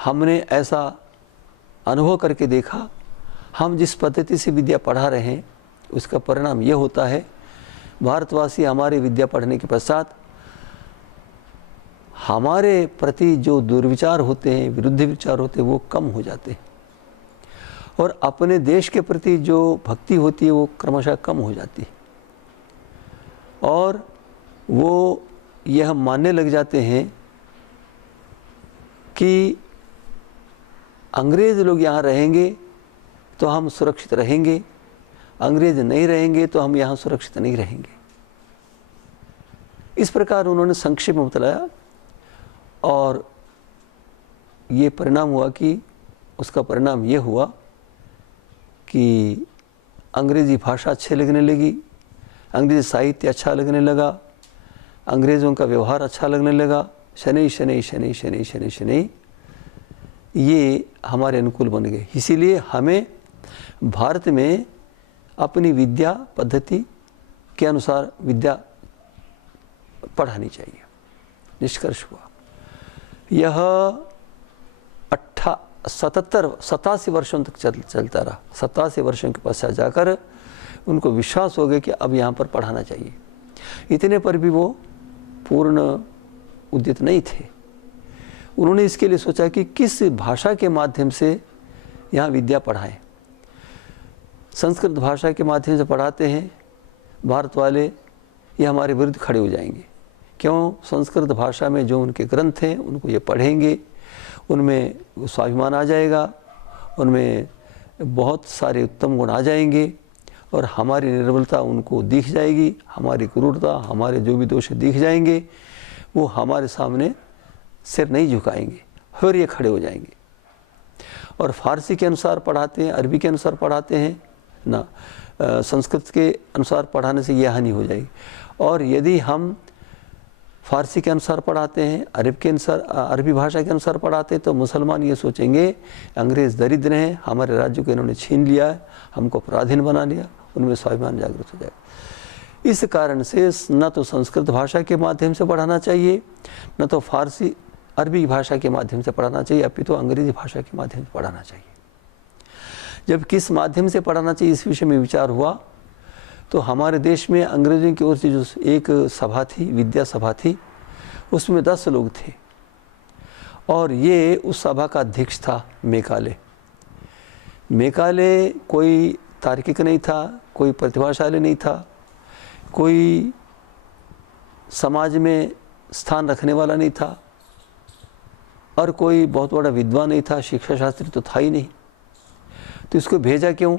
हमने ऐसा अनुभव करके देखा, हम जिस पद्धति से विद्या पढ़ा रहे हैं उसका परिणाम ये होता है, भारतवासी हमारे विद्या पढ़ने के पश्चात हमारे प्रति जो दुर्विचार होते हैं, विरुद्ध विचार होते हैं, वो कम हो जाते हैं और अपने देश के प्रति जो भक्ति होती है वो क्रमशः कम हो जाती है और वो यह मानने लग जाते हैं कि अंग्रेज लोग यहाँ रहेंगे तो हम सुरक्षित रहेंगे, अंग्रेज नहीं रहेंगे तो हम यहाँ सुरक्षित नहीं रहेंगे। इस प्रकार उन्होंने संक्षेप में बतलाया और ये परिणाम हुआ कि उसका परिणाम ये हुआ कि अंग्रेज़ी भाषा अच्छी लगने लगी, अंग्रेज़ी साहित्य अच्छा लगने लगा, अंग्रेज़ों का व्यवहार अच्छा लगने लगा। शनै शनै शनै शनै शनै शनै ये हमारे अनुकूल बन गए। इसीलिए हमें भारत में अपनी विद्या पद्धति के अनुसार विद्या पढ़ानी चाहिए। निष्कर्ष हुआ यह 87 वर्षों तक चलता रहा। 87 वर्षों के पश्चात जाकर उनको विश्वास हो गया कि अब यहाँ पर पढ़ाना चाहिए। इतने पर भी वो पूर्ण उद्यत नहीं थे। उन्होंने इसके लिए सोचा कि किस भाषा के माध्यम से यहाँ विद्या पढ़ाएं। संस्कृत भाषा के माध्यम से पढ़ाते हैं भारत वाले, ये हमारे विरुद्ध खड़े हो जाएंगे। क्यों? संस्कृत भाषा में जो उनके ग्रंथ हैं उनको ये पढ़ेंगे, उनमें स्वाभिमान आ जाएगा, उनमें बहुत सारे उत्तम गुण आ जाएंगे और हमारी निर्बलता उनको दिख जाएगी, हमारी क्रूरता, हमारे जो भी दोष दिख जाएंगे, वो हमारे सामने सिर नहीं झुकाएंगे, फिर ये खड़े हो जाएंगे। और फारसी के अनुसार पढ़ाते हैं, अरबी के अनुसार पढ़ाते हैं ना, संस्कृत के अनुसार पढ़ाने से यह हानि हो जाएगी। और यदि हम फारसी के अनुसार पढ़ाते हैं, अरबी भाषा के अनुसार पढ़ाते हैं, तो मुसलमान ये सोचेंगे अंग्रेज़ दरिद्र हैं, हमारे राज्य को इन्होंने छीन लिया है, हमको पराधीन बना लिया, उनमें स्वाभिमान जागृत हो जाएगा। इस कारण से न तो संस्कृत भाषा के माध्यम से पढ़ाना चाहिए, न तो फारसी अरबी भाषा के माध्यम से पढ़ाना चाहिए, अपितु अंग्रेजी भाषा के माध्यम से पढ़ाना चाहिए। जब किस माध्यम से पढ़ाना चाहिए इस विषय में विचार हुआ तो हमारे देश में अंग्रेजों की ओर से जो एक सभा थी, विद्या सभा थी, उसमें 10 लोग थे और ये उस सभा का अध्यक्ष था मेकाले। मेकाले कोई तार्किक नहीं था, कोई प्रतिभाशाली नहीं था, कोई समाज में स्थान रखने वाला नहीं था और कोई बहुत बड़ा विद्वान नहीं था, शिक्षा शास्त्री तो था ही नहीं। तो इसको भेजा क्यों?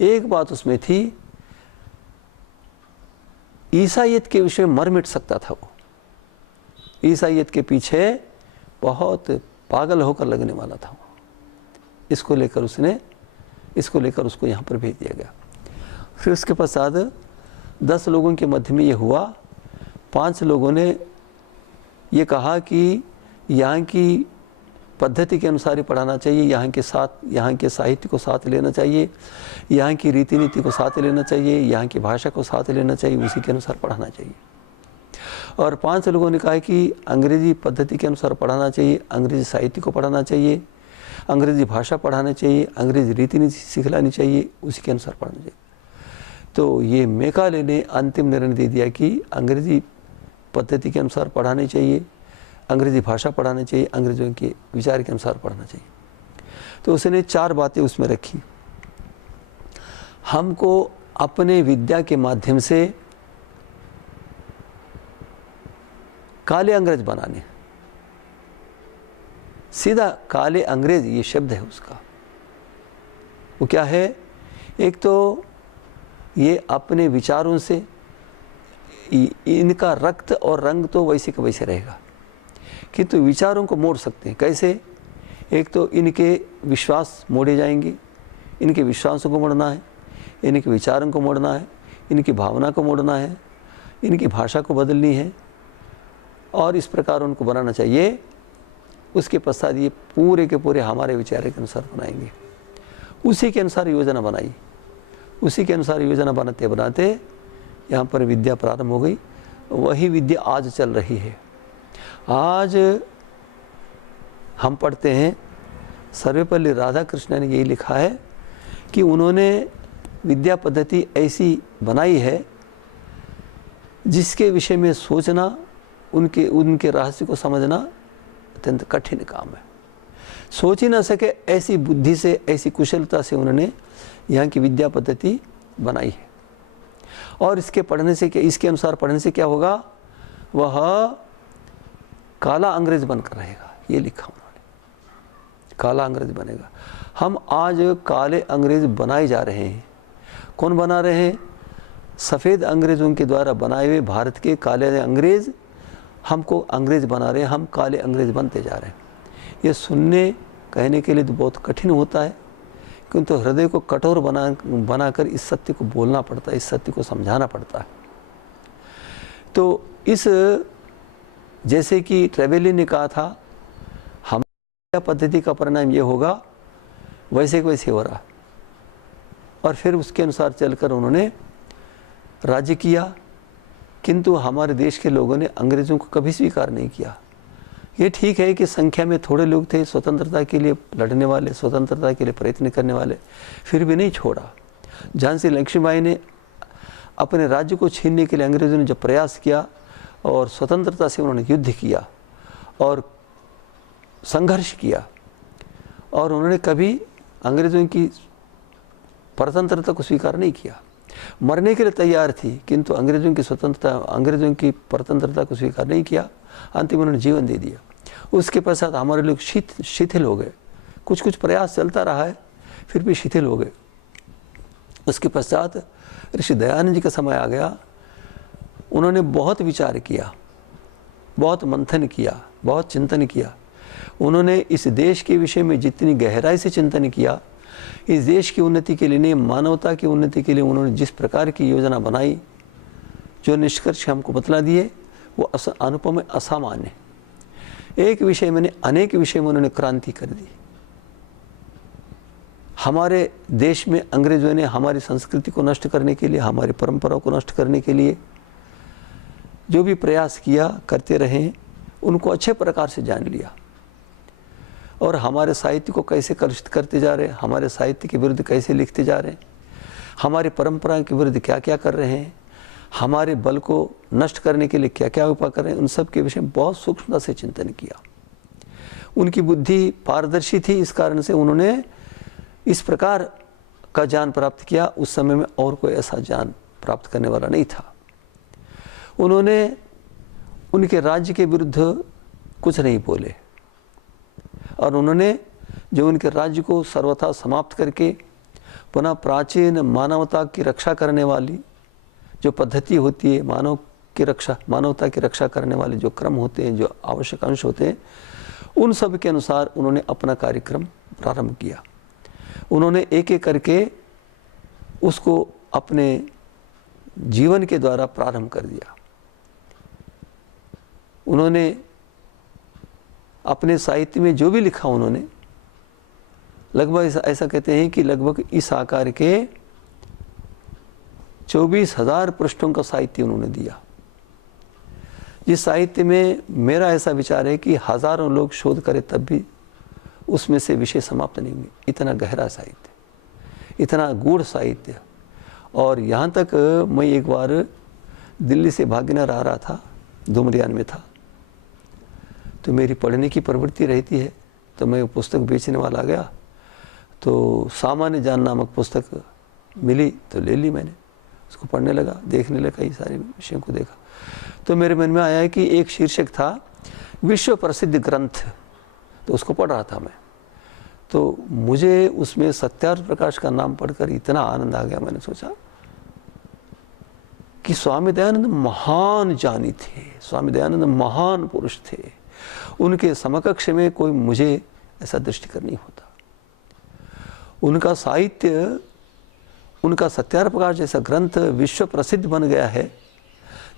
एक बात उसमें थी, ईसाईयत के विषय में मर मिट सकता था वो। ईसाईयत के पीछे बहुत पागल होकर लगने वाला था वो। इसको लेकर उसको यहाँ पर भेज दिया गया। फिर उसके पश्चात 10 लोगों के मध्य में ये हुआ, 5 लोगों ने ये कहा कि यहाँ की पद्धति के अनुसार ही पढ़ाना चाहिए, यहाँ के साहित्य को साथ लेना चाहिए, यहाँ की रीति नीति को साथ लेना चाहिए, यहाँ की भाषा को साथ लेना चाहिए, उसी के अनुसार पढ़ाना चाहिए। और 5 लोगों ने कहा कि अंग्रेजी पद्धति के अनुसार पढ़ाना चाहिए, अंग्रेजी साहित्य को पढ़ाना चाहिए, अंग्रेजी भाषा पढ़ाना चाहिए, अंग्रेजी रीति नीति सिखलानी चाहिए, उसी के अनुसार पढ़ाना चाहिए। तो ये मेकाले ने अंतिम निर्णय दे दिया कि अंग्रेजी पद्धति के अनुसार पढ़ानी चाहिए, अंग्रेजी भाषा पढ़ानी चाहिए, अंग्रेजों के विचार के अनुसार पढ़ना चाहिए। तो उसने 4 बातें उसमें रखी। हमको अपने विद्या के माध्यम से काले अंग्रेज बनाने, सीधा काले अंग्रेज ये शब्द है उसका। वो क्या है? एक तो ये अपने विचारों से, इनका रक्त और रंग तो वैसे का वैसे रहेगा, किंतु विचारों को मोड़ सकते हैं। कैसे? एक तो इनके विश्वास मोड़े जाएंगे, इनके विश्वासों को मोड़ना है, इनके विचारों को मोड़ना है, इनकी भावना को मोड़ना है, इनकी भाषा को बदलनी है और इस प्रकार उनको बनाना चाहिए। उसके पश्चात ये पूरे के पूरे हमारे विचार के अनुसार बनाएंगे। उसी के अनुसार योजना बनाई, उसी के अनुसार योजना बनाते बनाते यहाँ पर विद्या प्रारंभ हो गई। वही विद्या आज चल रही है। आज हम पढ़ते हैं सर्वपल्ली राधाकृष्णन ने यही लिखा है कि उन्होंने विद्या पद्धति ऐसी बनाई है जिसके विषय में सोचना, उनके रहस्य को समझना अत्यंत कठिन काम है। सोच ही ना सके ऐसी बुद्धि से, ऐसी कुशलता से उन्होंने यहाँ की विद्या पद्धति बनाई है। और इसके पढ़ने से क्या, इसके अनुसार पढ़ने से क्या होगा, वह काला अंग्रेज बनकर रहेगा, ये लिखा उन्होंने, काला अंग्रेज बनेगा। हम आज काले अंग्रेज बनाए जा रहे हैं। कौन बना रहे हैं? सफ़ेद अंग्रेजों के द्वारा बनाए हुए भारत के काले अंग्रेज हमको अंग्रेज बना रहे हैं, हम काले अंग्रेज बनते जा रहे हैं। ये सुनने कहने के लिए तो बहुत कठिन होता है, किंतु हृदय को कठोर बनाकर इस सत्य को बोलना पड़ता है, इस सत्य को समझाना पड़ता है। तो इस जैसे कि ट्रेवेली ने कहा था, हमारी पद्धति का परिणाम ये होगा, वैसे के वैसे हो रहा। और फिर उसके अनुसार चलकर उन्होंने राज्य किया, किंतु हमारे देश के लोगों ने अंग्रेज़ों को कभी स्वीकार नहीं किया। ये ठीक है कि संख्या में थोड़े लोग थे स्वतंत्रता के लिए लड़ने वाले, स्वतंत्रता के लिए प्रयत्न करने वाले, फिर भी नहीं छोड़ा। झांसी लक्ष्मीबाई ने अपने राज्य को छीनने के लिए अंग्रेज़ों ने जब प्रयास किया और स्वतंत्रता से उन्होंने युद्ध किया और संघर्ष किया, और उन्होंने कभी अंग्रेज़ों की परतंत्रता को स्वीकार नहीं किया। मरने के लिए तैयार थी, किंतु अंग्रेज़ों की स्वतंत्रता, अंग्रेज़ों की परतंत्रता को स्वीकार नहीं किया। अंतिम उन्होंने जीवन दे दिया। उसके पश्चात हमारे लोग शिथिल हो गए। कुछ कुछ प्रयास चलता रहा है, फिर भी शिथिल हो गए। उसके पश्चात ऋषि दयानंद जी का समय आ गया। उन्होंने बहुत विचार किया, बहुत मंथन किया, बहुत चिंतन किया। उन्होंने इस देश के विषय में जितनी गहराई से चिंतन किया, इस देश की उन्नति के लिए नहीं, मानवता की उन्नति के लिए उन्होंने जिस प्रकार की योजना बनाई, जो निष्कर्ष हमको बतला दिए, वो अनुपम, असामान्य। एक विषय में, अनेक विषय में उन्होंने क्रांति कर दी। हमारे देश में अंग्रेजों ने हमारी संस्कृति को नष्ट करने के लिए, हमारी परंपराओं को नष्ट करने के लिए जो भी प्रयास किया, करते रहे, उनको अच्छे प्रकार से जान लिया। और हमारे साहित्य को कैसे कलुषित करते जा रहे हैं, हमारे साहित्य के विरुद्ध कैसे लिखते जा रहे हैं, हमारी परंपरा के विरुद्ध क्या क्या कर रहे हैं, हमारे बल को नष्ट करने के लिए क्या क्या उपाय कर रहे हैं, उन सब के विषय में बहुत सूक्ष्मता से चिंतन किया। उनकी बुद्धि पारदर्शी थी, इस कारण से उन्होंने इस प्रकार का ज्ञान प्राप्त किया। उस समय में और कोई ऐसा ज्ञान प्राप्त करने वाला नहीं था। उन्होंने उनके राज्य के विरुद्ध कुछ नहीं बोले, और उन्होंने जो उनके राज्य को सर्वथा समाप्त करके पुनः प्राचीन मानवता की रक्षा करने वाली जो पद्धति होती है, मानवता की रक्षा करने वाले जो क्रम होते हैं, जो आवश्यक अंश होते हैं, उन सब के अनुसार उन्होंने अपना कार्यक्रम प्रारंभ किया। उन्होंने एक एक करके उसको अपने जीवन के द्वारा प्रारंभ कर दिया। उन्होंने अपने साहित्य में जो भी लिखा, उन्होंने लगभग ऐसा कहते हैं कि लगभग इस आकार के 24,000 पृष्ठों का साहित्य उन्होंने दिया। जिस साहित्य में मेरा ऐसा विचार है कि हजारों लोग शोध करें तब भी उसमें से विषय समाप्त नहीं होंगे। इतना गहरा साहित्य, इतना गूढ़ साहित्य। और यहाँ तक मैं एक बार दिल्ली से भागीनगर आ रहा था, धूमरियान में था, तो मेरी पढ़ने की प्रवृत्ति रहती है, तो मैं पुस्तक बेचने वाला गया, तो सामान्य ज्ञान नामक पुस्तक मिली, तो ले ली मैंने। उसको पढ़ने लगा, देखने लगा, कई सारे विषयों को देखा, तो मेरे मन में आया कि एक शीर्षक था विश्व प्रसिद्ध ग्रंथ, तो उसको पढ़ रहा था मैं। तो मुझे उसमें सत्यार्थ प्रकाश का नाम पढ़कर इतना आनंद आ गया, मैंने सोचा कि स्वामी दयानंद महान ज्ञानी थे, स्वामी दयानंद महान पुरुष थे, उनके समकक्ष में कोई मुझे ऐसा दृष्टिकर नहीं होता। उनका साहित्य, उनका सत्यार्थ प्रकाश जैसा ग्रंथ विश्व प्रसिद्ध बन गया है,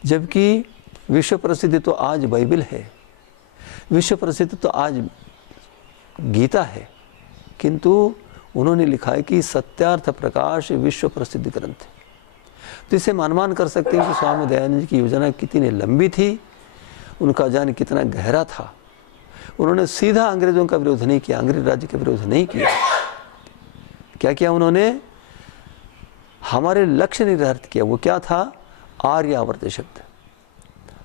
जबकि विश्व प्रसिद्ध तो आज बाइबल है, विश्व प्रसिद्ध तो आज गीता है, किंतु उन्होंने लिखा है कि सत्यार्थ प्रकाश विश्व प्रसिद्ध ग्रंथ है। तो इसे अनुमान कर सकते हैं कि स्वामी दयानंद जी की योजना कितनी लंबी थी, उनका ज्ञान कितना गहरा था। उन्होंने सीधा अंग्रेजों का विरोध नहीं किया, अंग्रेज राज्य का विरोध नहीं किया। क्या किया उन्होंने? हमारे लक्ष्य निर्धारित किया। वो क्या था? आर्यावर्त शब्द।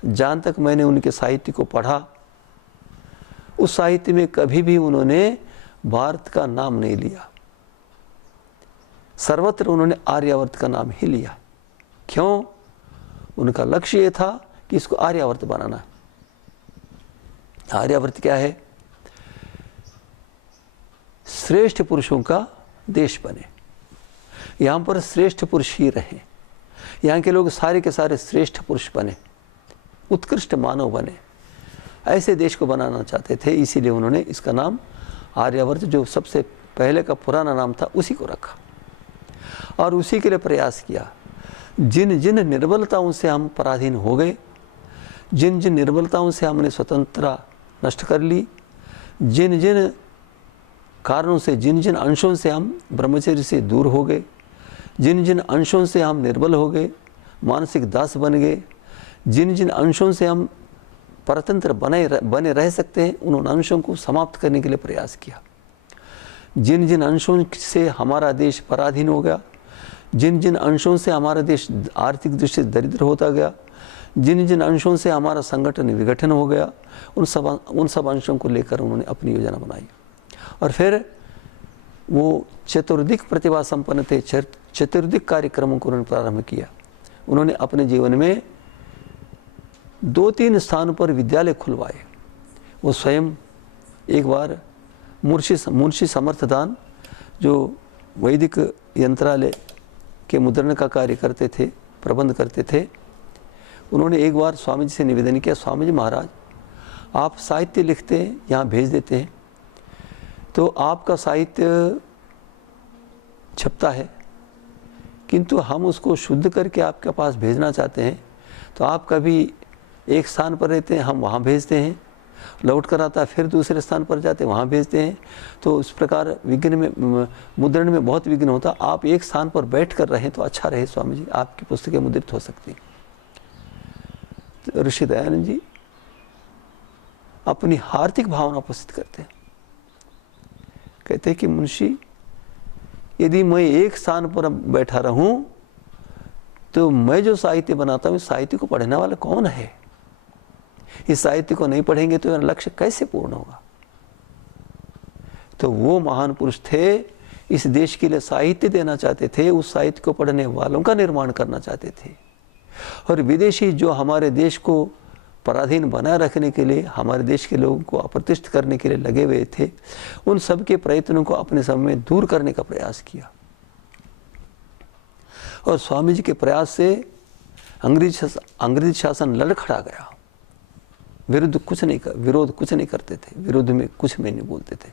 जहाँ तक मैंने उनके साहित्य को पढ़ा, उस साहित्य में कभी भी उन्होंने भारत का नाम नहीं लिया। सर्वत्र उन्होंने आर्यावर्त का नाम ही लिया। क्यों? उनका लक्ष्य ये था कि इसको आर्यावर्त बनाना है। आर्यावर्त क्या है? श्रेष्ठ पुरुषों का देश बने, यहाँ पर श्रेष्ठ पुरुष ही रहे, यहाँ के लोग सारे के सारे श्रेष्ठ पुरुष बने, उत्कृष्ट मानव बने, ऐसे देश को बनाना चाहते थे। इसीलिए उन्होंने इसका नाम आर्यावर्त, जो सबसे पहले का पुराना नाम था, उसी को रखा और उसी के लिए प्रयास किया। जिन जिन निर्बलताओं से हम पराधीन हो गए, जिन जिन निर्बलताओं से हमने स्वतंत्रता नष्ट कर ली, जिन जिन कारणों से, जिन जिन अंशों से हम ब्रह्मचर्य से दूर हो गए, जिन जिन अंशों से हम निर्बल हो गए, मानसिक दास बन गए, जिन जिन अंशों से हम परतंत्र बने रह सकते हैं, उन अंशों को समाप्त करने के लिए प्रयास किया। जिन जिन अंशों से हमारा देश पराधीन हो गया, जिन जिन अंशों से हमारा देश आर्थिक दृष्टि से दरिद्र होता गया, जिन जिन अंशों से हमारा संगठन विघटन हो गया, उन सब अंशों को लेकर उन्होंने अपनी योजना बनाई। और फिर वो चतुर्दिक प्रतिभा संपन्न थे, चतुर्दिक कार्यक्रमों को उन्होंने प्रारंभ किया। उन्होंने अपने जीवन में 2-3 स्थानों पर विद्यालय खुलवाए। वो स्वयं एक बार मुंशी समर्थदान, जो वैदिक यंत्रालय के मुद्रण का कार्य करते थे, प्रबंध करते थे, उन्होंने एक बार स्वामी जी से निवेदन किया, स्वामी जी महाराज, आप साहित्य लिखते हैं, यहाँ भेज देते हैं, तो आपका साहित्य छपता है, किंतु हम उसको शुद्ध करके आपके पास भेजना चाहते हैं, तो आप कभी एक स्थान पर रहते हैं, हम वहाँ भेजते हैं, लौट कर आता है, फिर दूसरे स्थान पर जाते हैं, वहाँ भेजते हैं, तो इस प्रकार विघ्न में, मुद्रण में बहुत विघ्न होता। आप एक स्थान पर बैठ कर रहें तो अच्छा रहे स्वामी जी, आपकी पुस्तकें मुद्रित हो सकती। तो ऋषि दयानंद जी अपनी हार्दिक भावना उपस्थित करते हैं, कहते हैं कि मुंशी, यदि मैं एक स्थान पर बैठा रहूं तो मैं जो साहित्य बनाता हूं, साहित्य को पढ़ने वाला कौन है? इस साहित्य को नहीं पढ़ेंगे तो मेरा लक्ष्य कैसे पूर्ण होगा? तो वो महान पुरुष थे, इस देश के लिए साहित्य देना चाहते थे, उस साहित्य को पढ़ने वालों का निर्माण करना चाहते थे। और विदेशी जो हमारे देश को पराधीन बनाए रखने के लिए, हमारे देश के लोगों को अप्रतिष्ठित करने के लिए लगे हुए थे, उन सब के प्रयत्नों को अपने समय में दूर करने का प्रयास किया। और स्वामी जी के प्रयास से अंग्रेजी शासन लड़खड़ा गया। विरोध कुछ नहीं करते थे, विरोध में कुछ में नहीं बोलते थे,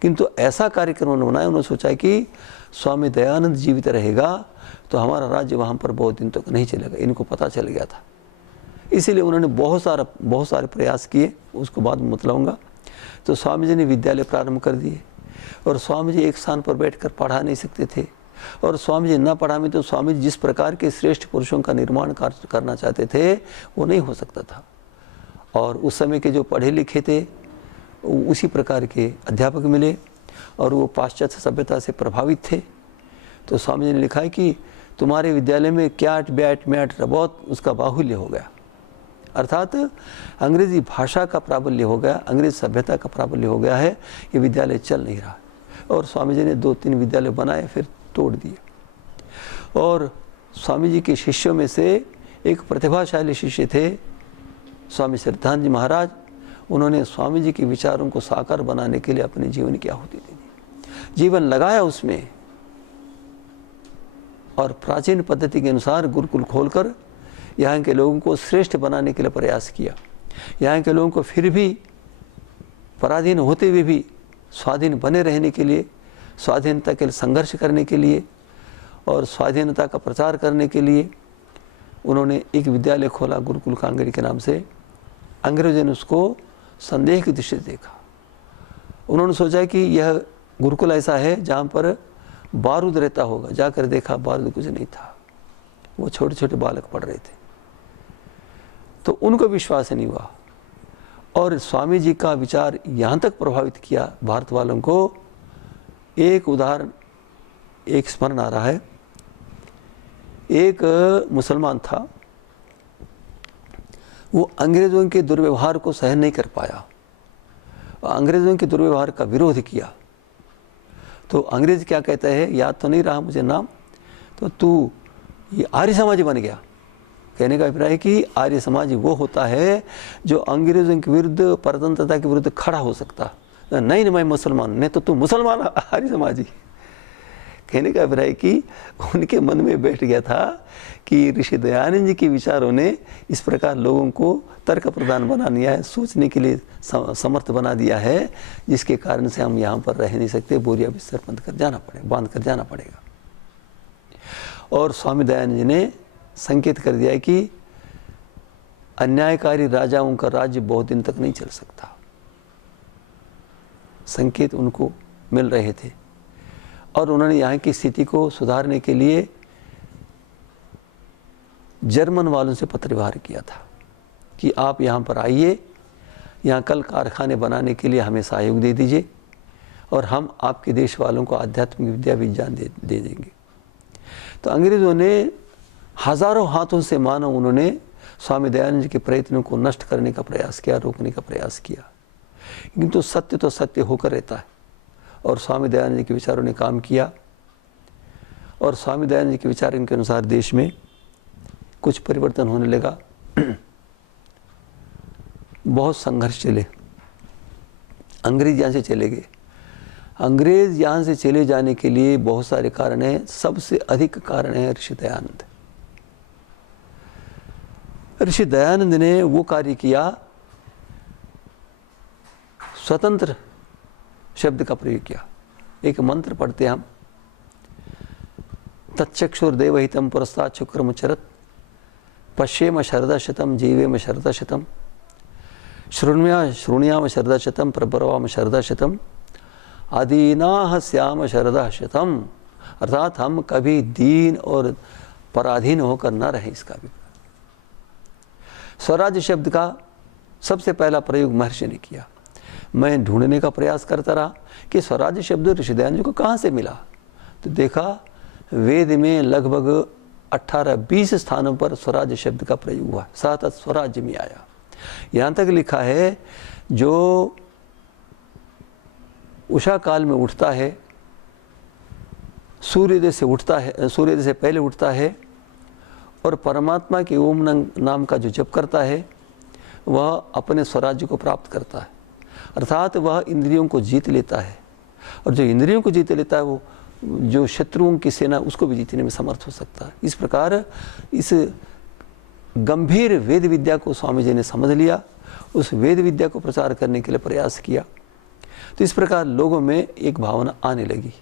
किंतु ऐसा कार्यक्रम उन्होंने बनाया। उन्होंने सोचा कि स्वामी दयानंद जीवित रहेगा तो हमारा राज्य वहाँ पर बहुत दिन तक नहीं चलेगा। इनको पता चल गया था, इसीलिए उन्होंने बहुत सारे प्रयास किए, उसको बाद में बतलाऊंगा। तो स्वामी जी ने विद्यालय प्रारंभ कर दिए, और स्वामी जी एक स्थान पर बैठकर पढ़ा नहीं सकते थे, और स्वामी जी न पढ़ा में तो स्वामी जी जिस प्रकार के श्रेष्ठ पुरुषों का निर्माण करना चाहते थे वो नहीं हो सकता था। और उस समय के जो पढ़े लिखे थे उसी प्रकार के अध्यापक मिले, और वो पाश्चात्य सभ्यता से प्रभावित थे। तो स्वामी जी ने लिखा है कि तुम्हारे विद्यालय में क्याट ब्याट मैट बहुत उसका बाहुल्य हो गया, अर्थात अंग्रेजी भाषा का प्राबल्य हो गया, अंग्रेजी सभ्यता का प्राबल्य हो गया है, ये विद्यालय चल नहीं रहा। और स्वामी जी ने 2-3 विद्यालय बनाए, फिर तोड़ दिए। और स्वामी जी के शिष्यों में से एक प्रतिभाशाली शिष्य थे स्वामी श्रद्धानंद जी महाराज। उन्होंने स्वामी जी के विचारों को साकार बनाने के लिए अपने जीवन की आहुति दे दी, जीवन लगाया उसमें, और प्राचीन पद्धति के अनुसार गुरुकुल खोलकर यहाँ के लोगों को श्रेष्ठ बनाने के लिए प्रयास किया। यहाँ के लोगों को फिर भी पराधीन होते हुए भी स्वाधीन बने रहने के लिए, स्वाधीनता के लिए संघर्ष करने के लिए और स्वाधीनता का प्रचार करने के लिए उन्होंने एक विद्यालय खोला गुरुकुल कांगड़ी के नाम से। अंग्रेजों ने उसको संदेह की दृष्टि से देखा। उन्होंने सोचा कि यह गुरुकुल ऐसा है जहाँ पर बारूद रहता होगा। जाकर देखा, बारूद कुछ नहीं था, वो छोटे छोटे बालक पढ़ रहे थे। तो उनको विश्वास नहीं हुआ, और स्वामी जी का विचार यहाँ तक प्रभावित किया भारत वालों को। एक उदाहरण, एक स्मरण आ रहा है। एक मुसलमान था, वो अंग्रेज़ों के दुर्व्यवहार को सहन नहीं कर पाया, अंग्रेज़ों के दुर्व्यवहार का विरोध किया। तो अंग्रेज़ क्या कहता है, याद तो नहीं रहा मुझे नाम, तो तू ये आर्य समाजी बन गया। कहने का अभिप्राय है कि आर्य समाजी वो होता है जो अंग्रेज़ों के विरुद्ध, परतंत्रता के विरुद्ध खड़ा हो सकता। नहीं मैं मुसलमान, नहीं तो तू मुसलमान आर्य समाजी। कहने का अभिप्राय कि उनके मन में बैठ गया था कि ऋषि दयानंद जी के विचारों ने इस प्रकार लोगों को तर्क प्रदान बना दिया है, सोचने के लिए समर्थ बना दिया है, जिसके कारण से हम यहाँ पर रह नहीं सकते, बोरिया बिस्तर बांध कर जाना पड़ेगा। और स्वामी दयानंद जी ने संकेत कर दिया है कि अन्यायकारी राजाओं का राज्य बहुत दिन तक नहीं चल सकता। संकेत उनको मिल रहे थे और उन्होंने यहाँ की स्थिति को सुधारने के लिए जर्मन वालों से पत्र व्यवहार किया था कि आप यहाँ पर आइए, यहाँ कल कारखाने बनाने के लिए हमें सहयोग दे दीजिए और हम आपके देश वालों को आध्यात्मिक विद्या विज्ञान दे देंगे। तो अंग्रेज़ों ने हजारों हाथों से मानो उन्होंने स्वामी दयानंद जी के प्रयत्नों को नष्ट करने का प्रयास किया, रोकने का प्रयास किया, किंतु सत्य तो सत्य होकर रहता है। और स्वामी दयानंद जी के विचारों ने काम किया और स्वामी दयानंद जी के विचारों के अनुसार देश में कुछ परिवर्तन होने लगा। बहुत संघर्ष चले, अंग्रेज यहाँ से चले गए। अंग्रेज यहाँ से चले जाने के लिए बहुत सारे कारण हैं, सबसे अधिक कारण है ऋषि दयानंद। ऋषि दयानंद ने वो कार्य किया, स्वतंत्र शब्द का प्रयोग किया। एक मंत्र पढ़ते हैं हम, तच्चक्षुर्देवहितं पुरस्तात् शुक्रमुच्चरत् पश्येम शरदा शतम जीवेम शरदा शतम शृणुयाम शरदा शतम प्रब्रवाम शरदा शतम अदीनाः स्याम शरदा शतम। अर्थात हम कभी दीन और पराधीन होकर न रहे। इसका भी स्वराज्य शब्द का सबसे पहला प्रयोग महर्षि ने किया। मैं ढूंढने का प्रयास करता रहा कि स्वराज्य शब्द ऋषि दयानंद जी को कहाँ से मिला, तो देखा वेद में लगभग 18-20 स्थानों पर स्वराज्य शब्द का प्रयोग हुआ, साथ स्वराज्य में आया। यहाँ तक लिखा है जो उषा काल में उठता है, सूर्योदय से उठता है, सूर्योदय से पहले उठता है और परमात्मा के ओम नाम का जो जप करता है वह अपने स्वराज्य को प्राप्त करता है। अर्थात वह इंद्रियों को जीत लेता है और जो इंद्रियों को जीत लेता है वो जो शत्रुओं की सेना उसको भी जीतने में समर्थ हो सकता है। इस प्रकार इस गंभीर वेद विद्या को स्वामी जी ने समझ लिया, उस वेद विद्या को प्रचार करने के लिए प्रयास किया। तो इस प्रकार लोगों में एक भावना आने लगी,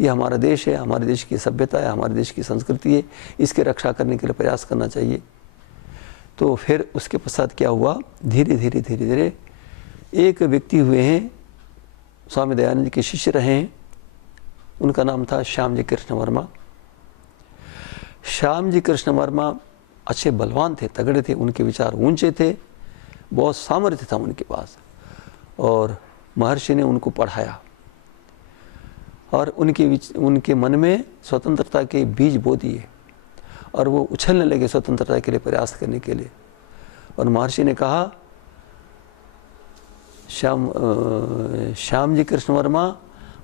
ये हमारा देश है, हमारे देश की सभ्यता है, हमारे देश की संस्कृति है, इसकी रक्षा करने के लिए प्रयास करना चाहिए। तो फिर उसके पश्चात क्या हुआ, धीरे धीरे एक व्यक्ति हुए हैं, स्वामी दयानंद जी के शिष्य रहे हैं, उनका नाम था श्याम जी कृष्ण वर्मा। श्याम जी कृष्ण वर्मा अच्छे बलवान थे, तगड़े थे, उनके विचार ऊंचे थे, बहुत सामर्थ्य था उनके पास। और महर्षि ने उनको पढ़ाया और उनके मन में स्वतंत्रता के बीज बो दिए और वो उछलने लगे स्वतंत्रता के लिए प्रयास करने के लिए। और महर्षि ने कहा, श्याम जी कृष्ण वर्मा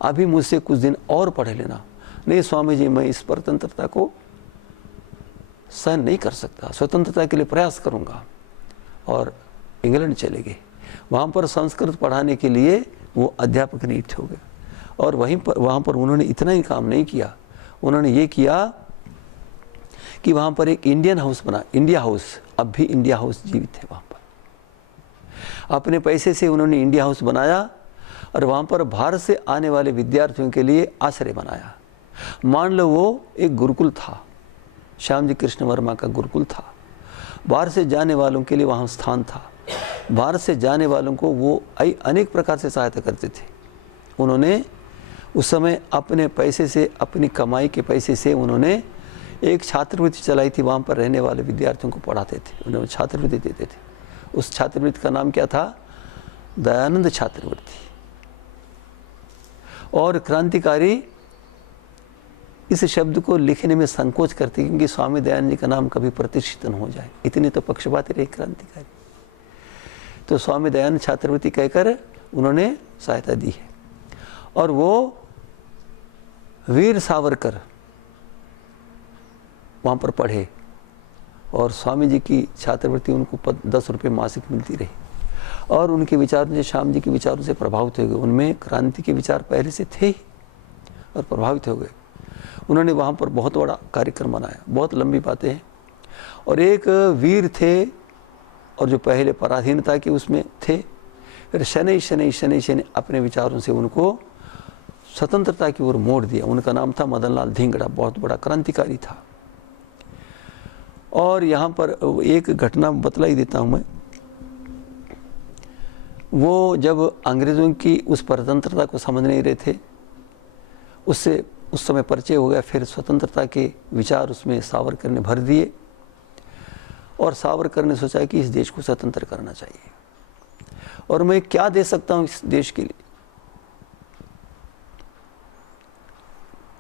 अभी मुझसे कुछ दिन और पढ़ लेना। नहीं स्वामी जी, मैं इस स्वतंत्रता को सहन नहीं कर सकता, स्वतंत्रता के लिए प्रयास करूंगा। और इंग्लैंड चले गए, वहाँ पर संस्कृत पढ़ाने के लिए वो अध्यापक नियुक्त हो गए। और वहाँ पर उन्होंने इतना ही काम नहीं किया, उन्होंने ये किया कि वहाँ पर एक इंडियन हाउस बना, इंडिया हाउस, अब भी इंडिया हाउस जीवित है वहाँ पर। अपने पैसे से उन्होंने इंडिया हाउस बनाया और वहाँ पर भारत से आने वाले विद्यार्थियों के लिए आश्रय बनाया। मान लो वो एक गुरुकुल था, श्याम जी कृष्ण वर्मा का गुरुकुल था। बाहर से जाने वालों के लिए वहाँ स्थान था, भारत से जाने वालों को वो अनेक प्रकार से सहायता करते थे। उन्होंने उस समय अपने पैसे से, अपनी कमाई के पैसे से उन्होंने एक छात्रवृत्ति चलाई थी, वहाँ पर रहने वाले विद्यार्थियों को पढ़ाते थे, उन्हें छात्रवृत्ति देते थे। उस छात्रवृत्ति का नाम क्या था, दयानंद छात्रवृत्ति। और क्रांतिकारी इस शब्द को लिखने में संकोच करते क्योंकि स्वामी दयानंद जी का नाम कभी प्रतिष्ठित न हो जाए, इतने तो पक्षपाती रहे क्रांतिकारी। तो स्वामी दयानंद छात्रवृत्ति कहकर उन्होंने सहायता दी है। और वो वीर सावरकर वहाँ पर पढ़े और स्वामी जी की छात्रवृत्ति उनको 10 रुपये मासिक मिलती रही। और उनके विचारों से, श्याम जी के विचारों से प्रभावित हो गए। उनमें क्रांति के विचार पहले से थे ही और प्रभावित हो गए। उन्होंने वहाँ पर बहुत बड़ा कार्यक्रम बनाया, बहुत लंबी बातें हैं। और एक वीर थे और जो पहले पराधीनता के उसमें थे, फिर शनै शनै शनै शनै अपने विचारों से उनको स्वतंत्रता की ओर मोड़ दिया। उनका नाम था मदन लाल धिंगड़ा, बहुत बड़ा क्रांतिकारी था। और यहाँ पर एक घटना बतला ही देता हूँ मैं। वो जब अंग्रेज़ों की उस स्वतंत्रता को समझ नहीं रहे थे, उससे उस समय परिचय हो गया। फिर स्वतंत्रता के विचार उसमें सावरकर ने भर दिए और सावरकर ने सोचा कि इस देश को स्वतंत्र करना चाहिए और मैं क्या दे सकता हूँ इस देश के लिए।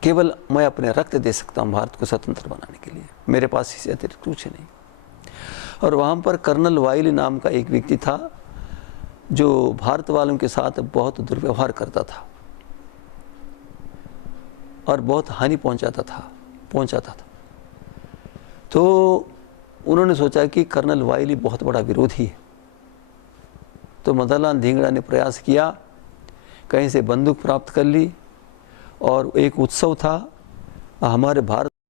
केवल मैं अपने रक्त दे सकता हूँ भारत को स्वतंत्र बनाने के लिए, मेरे पास इससे अतिरिक्त कुछ नहीं। और वहाँ पर कर्नल वाइली नाम का एक व्यक्ति था जो भारत वालों के साथ बहुत दुर्व्यवहार करता था और बहुत हानि पहुंचाता था। तो उन्होंने सोचा कि कर्नल वाइली बहुत बड़ा विरोधी है। तो मदन लाल धिंगड़ा ने प्रयास किया, कहीं से बंदूक प्राप्त कर ली और एक उत्सव था हमारे भारत